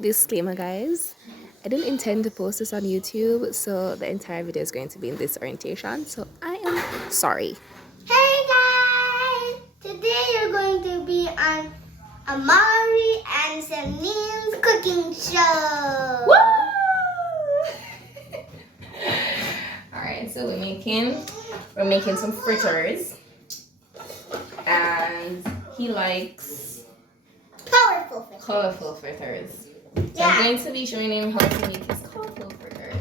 Disclaimer, guys. I didn't intend to post this on YouTube, so the entire video is going to be in this orientation. So I am sorry. Hey guys! Today you're going to be on Amari and Selene's cooking show. Woo! Alright, so we're making some fritters. And he likes colorful fritters. So I'm going to be showing him how to make his colorful fritters.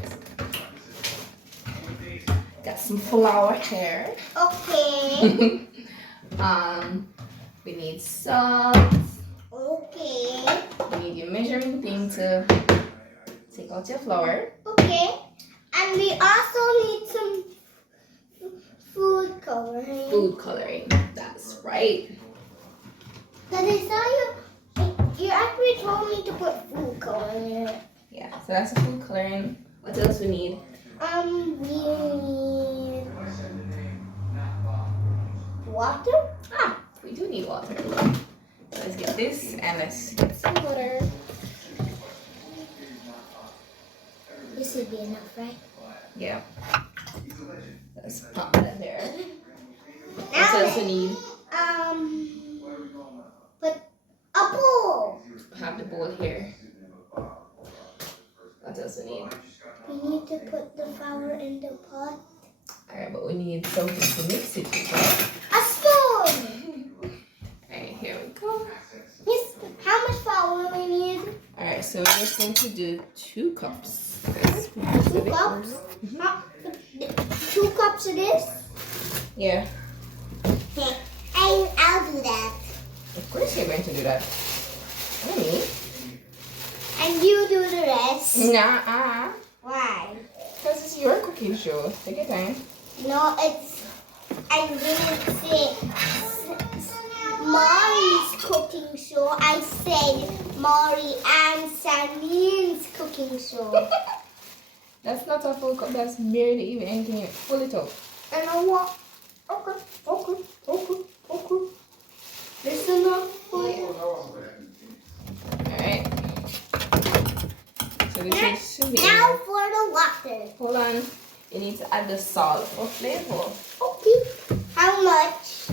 Got some flour here. Okay. We need salt. Okay. You need your measuring thing to take out your flour. Okay. And we also need some food coloring. Food coloring, that's right. But I saw you actually told me to put food coloring in it. Yeah, so that's the food coloring. What else we need? We need water. We do need water. So let's get this and let's get some water. This would be enough, right? Yeah. Let's pop that there. What else we need? Put a bowl. Have the bowl here. What else we need? We need to put the flour in the pot. Alright, but we need something to mix it with, right? A spoon. Alright, here we go. Yes. How much flour we need? Alright, so we're just going to do 2 cups. 2 cups. 2 cups of this. Yeah. Okay. I'll do that. Of course you're going to do that. Not me. And you do the rest. Nah. Why? Because it's your cooking show. Take your time. No, I didn't say Mari's cooking show. I said Mari and Selene's cooking show. That's not a full cup. That's barely even anything in it. Pull it out. And I want. Okay. This is enough for you. Alright. So this should be Now for the water. Hold on. You need to add the salt for flavor. Okay. How much?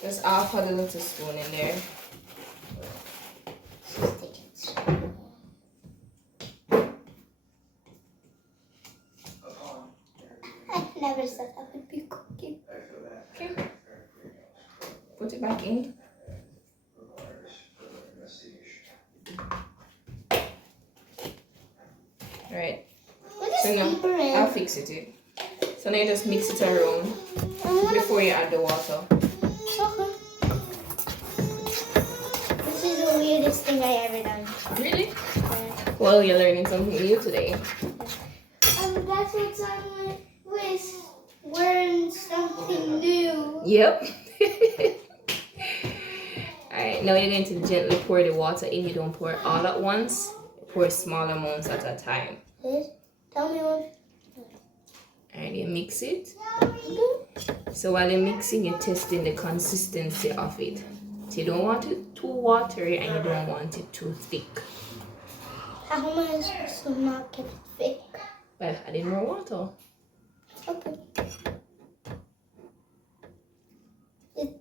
Just half a little spoon in there. I never said I would be cooking. Okay. Put it back in. Alright. So now I'll fix it too. So now you just mix it around before you add the water. Okay. This is the weirdest thing I ever done. Really? Yeah. Well, you're learning something new today. That's what's on with learn something new. Yep. Alright, now you're going to gently pour the water in. You don't pour it all at once. Pour small amounts at a time. This? Tell me what. Alright, you mix it. So while you're mixing, you're testing the consistency of it. So you don't want it too watery and you don't want it too thick. How am I supposed to not get it thick? By adding more water. Okay.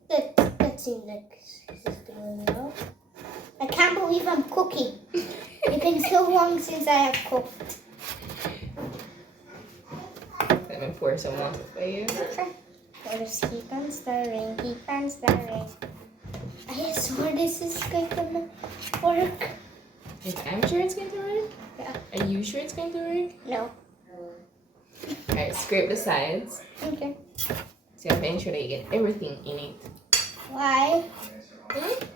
That seems like it's doing well. I can't believe I'm cooking. It's been so long since I have cooked. Let me pour some water for you. Okay. Just keep on stirring, I swear this is going to work. I'm sure it's going to work. Yeah. Are you sure it's going to work? No. Alright, scrape the sides. Okay. So you have to ensure that you get everything in it. Why?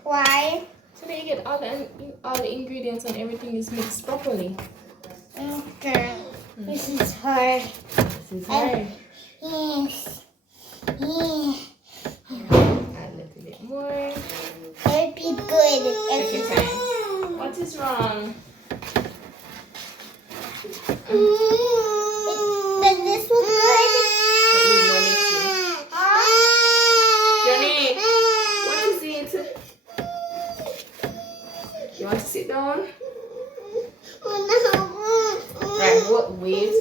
Why? So that you get all the ingredients and everything is mixed properly. Okay. This is hard. This is hard. Yes. Yeah. Add a little bit more. It'd be good. Take your time. What is wrong? Does this look good? It needs more mixing. Johnny, what is it? You want to sit down? what? Wait.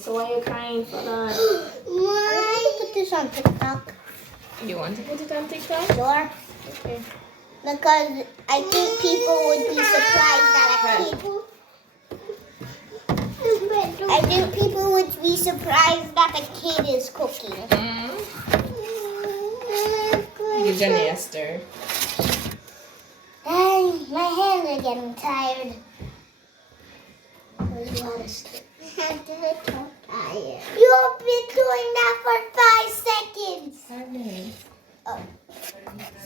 So why are you crying for that? I want to put this on TikTok. You want to put it on TikTok? Sure. Okay. Because I think people would be surprised that a kid. I think people would be surprised that a kid is cooking. Give Jenny a stir. Dang, my hands are getting tired. I'm so tired. You've been doing that for 5 seconds. 5 minutes. Oh,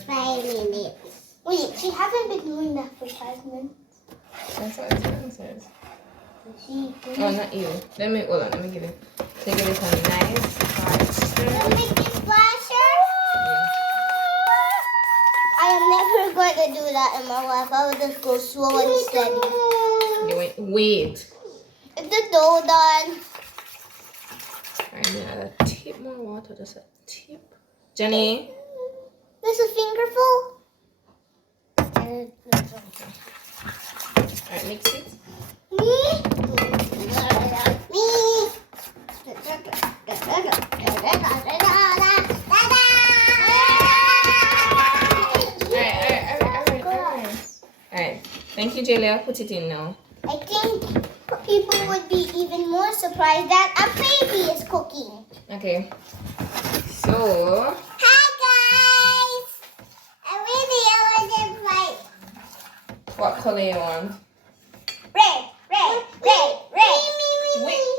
5 minutes. Wait, she hasn't been doing that for 5 minutes. That's what it says. She Oh, not you. Hold on, let me give it. So give it a nice hard stir. make it splasher. I am never going to do that in my life. I would just go slow and steady. You wait. Is the dough done? Alright, I'm gonna add a tip more water. Just a tip. Jenny. This is fingerful. Alright, mix it. Me. Alright. Thank you, Jaylee. I'll put it in now. I think people would be even more surprised that a baby is cooking. Okay. So. Hi guys! I really want to fight. What color you want? Red. Wait.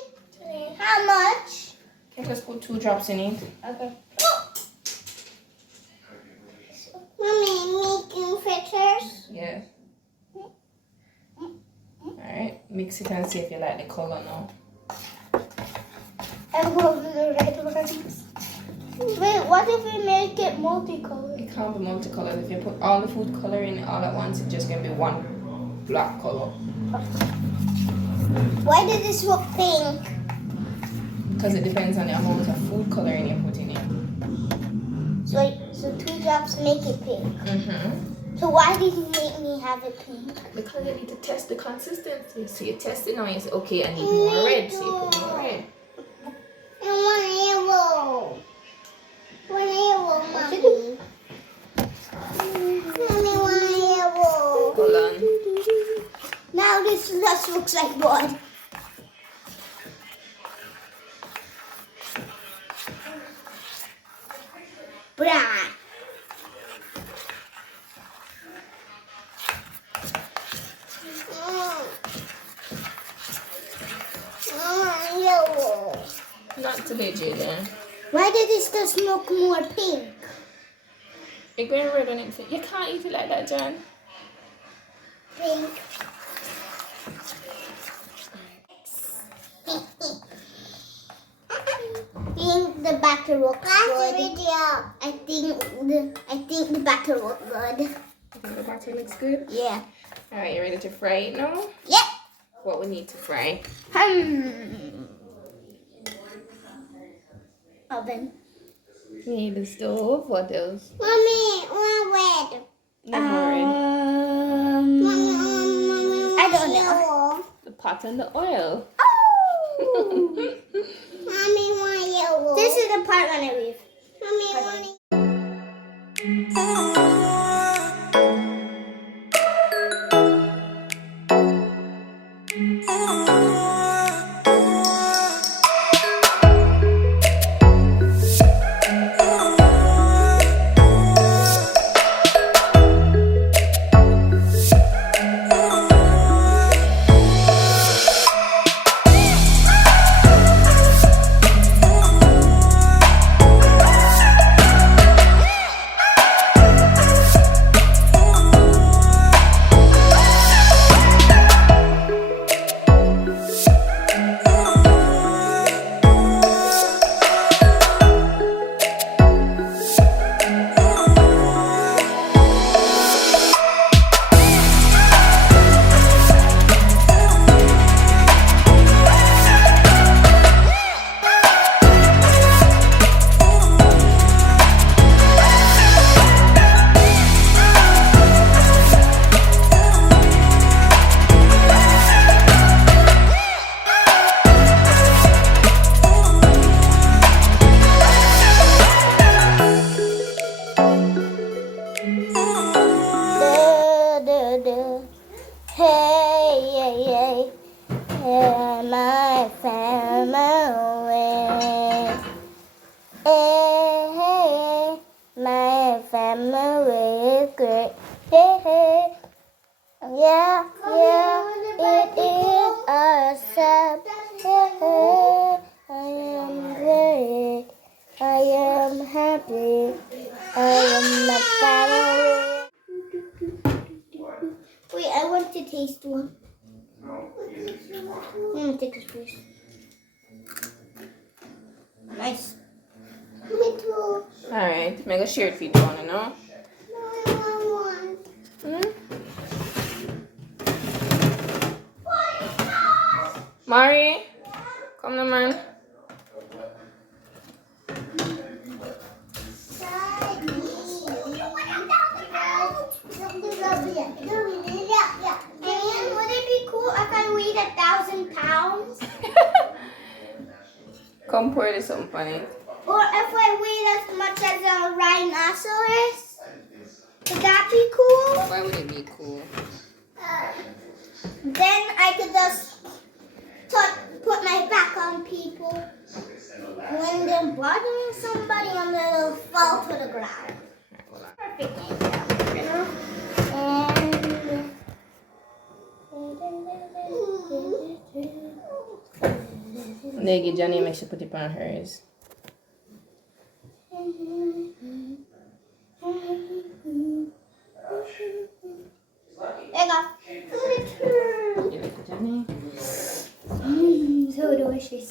How much? Can I just put 2 drops in it? Okay. Mommy, making fritters? Yeah. Alright. Mix it and see if you like the color now. I'm going to the red ones. Wait, what if we make it multicolored? It can't be multicolored. If you put all the food coloring all at once, it's just gonna be one black color. Why did this look pink? Because it depends on the amount of food coloring you put in it. So 2 drops make it pink. So why did you make me have it pink? Because you need to test the consistency. So you test it now and you say, okay, I need more red. So you put more red. I want yellow. Mommy. Mommy, want yellow. Hold on. Now this just looks like blood. Brown. Yellow. Not today, Jaylee. Why did this just look more pink? You're going red on it. You can't eat it like that, John. Pink. think the batter looks good. I think the batter looks good. You think the batter looks good? Yeah. Alright, you ready to fry it now? Yep. What we need to fry? Oven. We need the stove. What else? Mommy, one red. No more red. I don't know. The pot and the oil. Oh! Mommy, one yellow. This is the part when I leave. Mommy, one. Yeah, it is awesome. I am great. I am happy. I am not far away. Wait, I want to taste one. I'm gonna take this piece. Nice. Me too. Alright, I'm gonna share it with you, you know? No, I want one. Hmm? Mari, come on, man. And would it be cool if I weighed 1,000 pounds? Come pour this up on it. Or if I weighed as much as a rhinoceros? Would that be cool? Why would it be cool? Then I could just put my back on people. When they're bothering somebody, and they'll fall to the ground. Perfect angel, you know? And they get Johnny makes you put it on hers. There you go. You like it, Johnny? So delicious.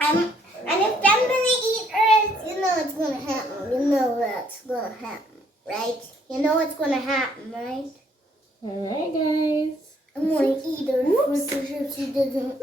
And if I'm gonna eat Earth, you know it's gonna happen. You know that's gonna happen, right? You know it's gonna happen, right? Alright, guys. I'm gonna eat her. She doesn't.